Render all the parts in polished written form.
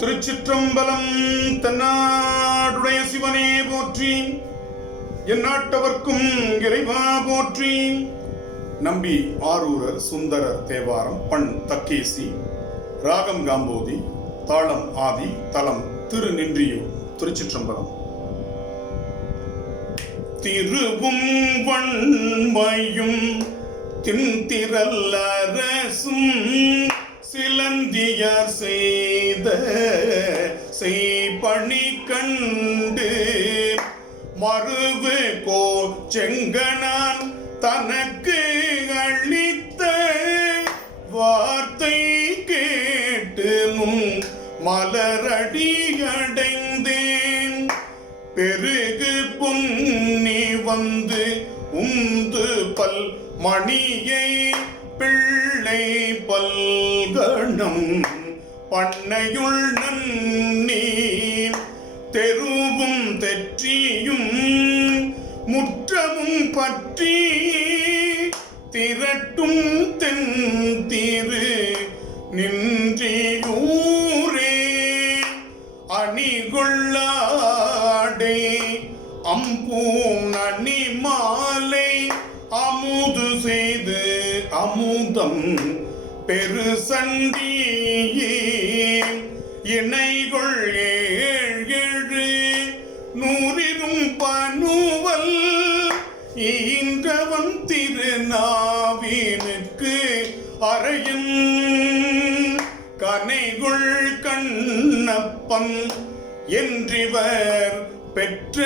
திருச்சிற்றம்பலம். தன்னாடுடைய சிவனே போற்றி, எந்நாட்டவர்க்கும் இறைவா போற்றி. நம்பி ஆரூரர் சுந்தரர் தேவாரம். பண் தக்கேசி, ராகம் காம்போதி, தாளம் ஆதி, தலம் திருநின்றியூர். திருச்சிற்றம்பலம். திருவும் வண்மையும் தின்திரல் அரசும் சிலந்தியார் செய்த செய்பணி கண்டு மருவு கோ செங்கனான் தனக்கு அளித்த வார்த்தை கேட்டு மலரடி அடைந்தேன். பெருகு பொன்னி வந்து உந்து பல் மணியை பிள்ளை பல்கணம் பண்ணையுள் நன்னி தெருவும் தெற்றியும் முற்றமும் பற்றி திரட்டும் தென் திரு நின்றியூரே. அணிகொள்ளாடை அம்பூன் அணி மாலை அமுது செய்து அமுதம் பெரு சண்டியே இணைகொள் ஏழு நூறிலும் பனுவல் ஈன்றவன் திருநாவினுக்கு அறையும் கனைகொள் கண்ணப்பன் என்றிவர் பெற்ற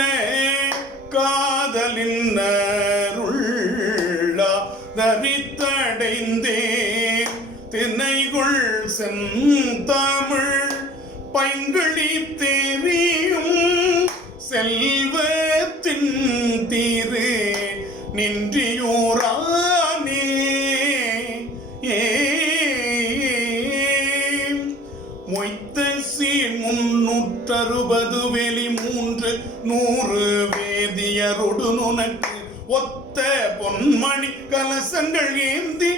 காதலின் அருளா தரித்தடைந்தே. திணைகுள் செந்தமிழ் பைங்களி தெரியும் செல்வத்தின் திரு நின்றியூரானே. மொய்த்த சீர் 360 வெளி 300 வேதியரொடு நுனக்கு ஒத்த பொன்மணி கலசங்கள் ஏந்தி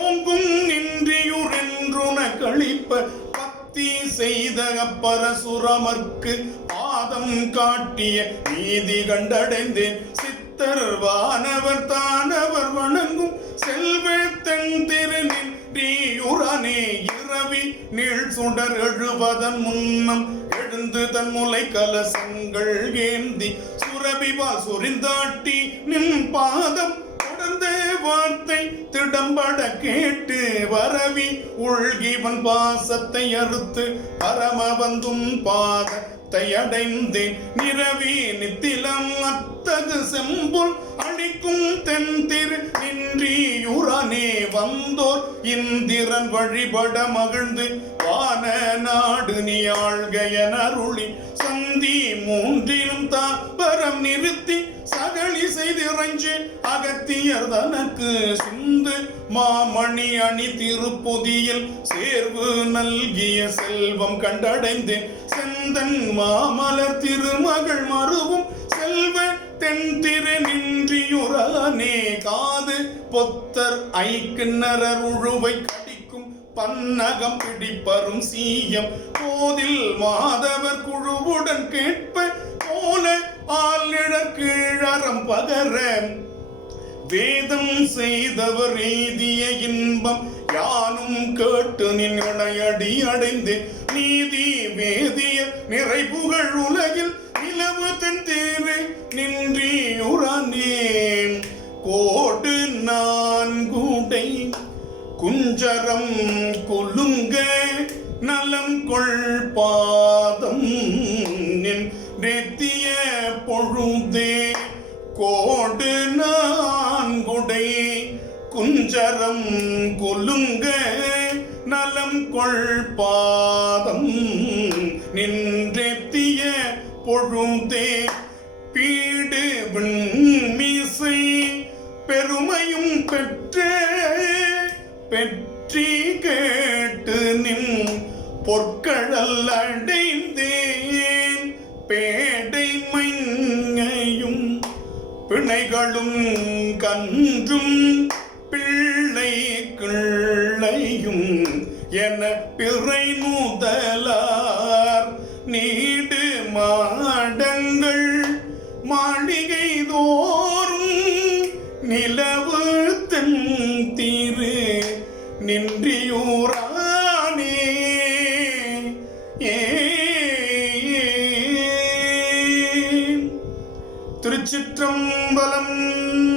ஓங்கும் நின்றியுரென்றுன கழிப்ப பக்தி செய்த பரசுரமர்க்கு பாதம் காட்டிய நீதி கண்டடைந்தேன். சித்தர் வானவர் தானவர் வணங்கும் செல்வத்தன் திருநின்றியுரனே. இரவி நீள் சுடர் எழுவதன் முன்னம் எழுந்து தன் முலை கலசங்கள் ஏந்தி சுரபிவால் சொரிந்தாட்டி நின் பாதம் தொடர்ந்த வார்த்தை திடம்பட கேட்டு வரவி உள்கிவன் பாசத்தை அறுத்து பரமவந்தும் பாதத்தை அடைந்தேன். நிரவி நித்திலம் அத்தகு செம்புல் அளிக்கும் தென் திரு நின்றியுரனே. வந்தோர் இந்திரன் வழிபட மகிழ்ந்து வான நாடு நீ ஆள்கையன் அருளி சந்தி 3லும் தாபரம் நிறுத்தி சகலி செய்திறஞ்சு அகத்தியர் தனக்கு சிந்து மாமணி அணி திருப்பொதியில் சேர்வு நல்கிய செல்வம் கண்டடைந்தேன். செந்தன் மாமலர் திருமகள் மருவும் செல்வ தென் திரு நின்றியுரனே. காது பொத்தர் ஐக்கிணரர் உழுவை கடிக்கும் பன்னகம் பிடிப்பரும் சீயம் கோதில் மாதவர் குழுவுடன் கேட்ப போல ஆளிடர் கீழறம் பகர வேதம் செய்தவர் எய்திய இன்பம் யானும் கேட்டு நின்னையடி அடைந்து நீதி வேதிய நிறைபுகழ் உலகில் நிலவு தென் திரு நின்றியுரனே. கோடு 4 குஞ்சரம் கொல்லுங்க நலம் கொள் பாதம் நின் நெத்திய பொழுதே. கோடு 4 குஞ்சரம் கொல்லுங்க நலம் கொள் பாதம் நின்றெத்திய பொழுதே. பீடு விண்மீசை பெருமையும் பெற்ற பெற்றி கேட்டு நின் பொற்கழல் அடைந்தேன். பேடை மங்கையும் பிணைகளும் கன்றும் பிள்ளை கிள்ளையும் என பிறை முதலாய் நின்றியூரானே. திருச்சிற்றம்பலம்.